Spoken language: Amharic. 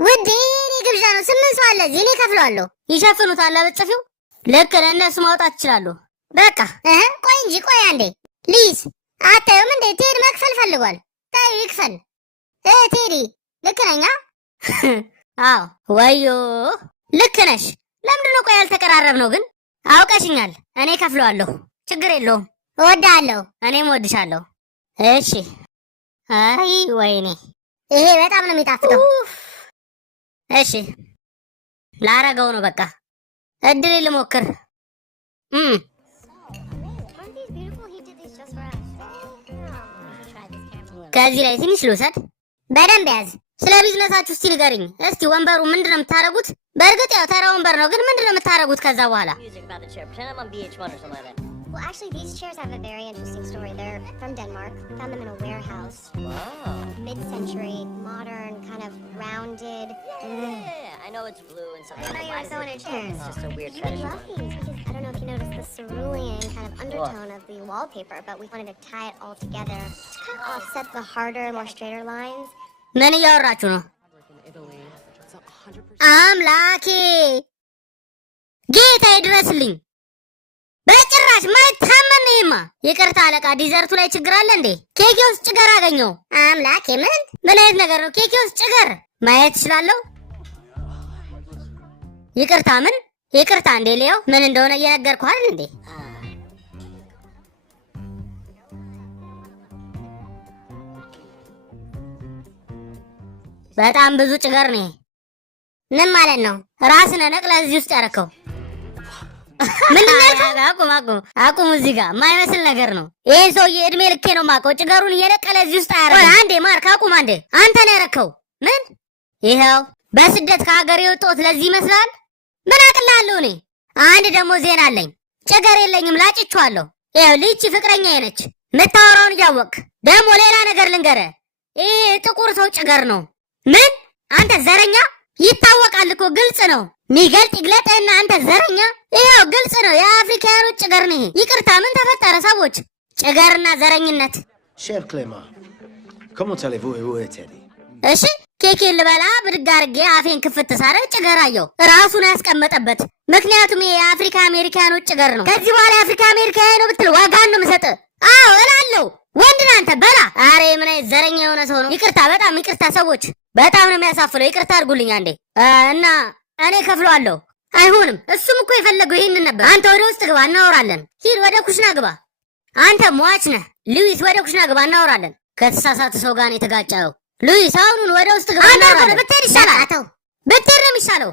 ውዴ የኔ ግብዣ ነው። 8 ሰው አለ እዚህ። እኔ ከፍለዋለሁ። ይሸፍኑታል በጽፊው። ልክ ለእነሱ ማውጣት ይችላሉ። በቃ ቆይ እንጂ ቆይ አንዴ ሊዝ አታዩም እንዴ? ቴዲ መክፈል ፈልጓል። ታዩ ይክፈል። ቴዲ ልክ ነኝ? አዎ ወዮ ልክ ነሽ። ለምንድን ነው ቆይ ያልተቀራረብ ነው ግን? አውቀሽኛል። እኔ ከፍለዋለሁ። ችግር የለውም። እወድሃለሁ። እኔም እወድሻለሁ። እሺ። አይ ወይኔ ይሄ በጣም ነው የሚጣፍጠው። እሺ ላረገው ነው በቃ። እድሌ ልሞክር። ከዚህ ላይ ትንሽ ልውሰድ። በደንብ ያዝ። ስለ ቢዝነሳችሁ እስቲ ንገሪኝ እስቲ። ወንበሩ ምንድነው የምታረጉት? በእርግጥ ያው ተራ ወንበር ነው፣ ግን ምንድነው የምታረጉት ከዛ በኋላ? Well, actually, these chairs have a very interesting story. They're from Denmark. We found them in a warehouse. Wow. Mid-century, modern, kind of rounded. Yeah. I know it's blue and something. I know you were so into chairs. It's just a weird You tradition. love these because I don't know if you noticed the cerulean kind of undertone of the wallpaper, but we wanted to tie it all together to kind of offset the harder, more straighter lines. ምን እያወራችሁ ነው? አምላኬ ጌታ ይድረስልኝ። በጭራሽ ማይታመን ነውማ። ይቅርታ አለቃ፣ ዲዘርቱ ላይ ችግር አለ እንዴ? ኬኬ ውስጥ ጭገር አገኘው። አምላኬ ምን አይነት ነገር ነው? ኬኬ ውስጥ ጭገር ማየት እችላለሁ? ይቅርታ ይቅርታ እንዴ ሌው፣ ምን እንደሆነ እየነገርኩህ አይደል እንዴ? በጣም ብዙ ጭገር ነው። ምን ማለት ነው? ራስን ነቅለህ እዚህ ውስጥ ያረከው ምንድነው? አቁም። እዚህ ጋር የማይመስል ነገር ነው። ይሄን ሰውዬ እድሜ ልኬ ነው የማውቀው። ጭገሩን እየነቀለ እዚህ ውስጥ አያረከው። አንዴ ማርክ አቁም። አንዴ አንተ ነው ያረከው። ምን ይኸው በስደት ከሀገር የወጣሁት ለዚህ ይመስላል? ምን አቅላለሁ እኔ። አንድ ደግሞ ዜና አለኝ። ጭገር የለኝም ላጭቼዋለሁ። ይኸው ልጅ ፍቅረኛዬ ነች። የምታወራውን እያወቅህ ደግሞ ሌላ ነገር ልንገርህ። ይሄ ጥቁር ሰው ጭገር ነው። ምን አንተ ዘረኛ! ይታወቃል እኮ ግልጽ ነው። ሚገልጥ ይግለጥና አንተ ዘረኛ! ይሄው ግልጽ ነው። የአፍሪካኖች ጭገር ነው። ይቅርታ ምን ተፈጠረ ሰዎች? ጭገርና ዘረኝነት። cher Clément, comment allez-vous et où est Teddy? እሺ ኬኬ ልበላ ብድግ አድርጌ አፌን ክፍት ሳደርግ ጭገር አየሁ። ራሱን ያስቀመጠበት። ምክንያቱም ይሄ የአፍሪካ አሜሪካኖች ጭገር ነው። ከዚህ በኋላ የአፍሪካ አሜሪካዊ ነው ብትል ዋጋን ነው የምሰጥህ። አዎ እላለሁ። ወንድ ነህ አንተ በላ። አሬ ምን አይነት ዘረኛ የሆነ ሰው ነው። ይቅርታ፣ በጣም ይቅርታ ሰዎች፣ በጣም ነው የሚያሳፍለው። ይቅርታ አድርጉልኝ አንዴ እና እኔ ከፍለዋለሁ። አይሆንም። እሱም እኮ የፈለገው ይሄንን ነበር። አንተ ወደ ውስጥ ግባ እናወራለን። ሂድ ወደ ኩሽና ግባ። አንተ ሟች ነህ ሉዊስ፣ ወደ ኩሽና ግባ እናወራለን። ከተሳሳተ ሰው ጋር ነው የተጋጨኸው ሉዊስ። አሁኑን ወደ ውስጥ ግባ እናወራለን። ብትሄድ ይሻላል። ብትሄድ ነው የሚሻለው።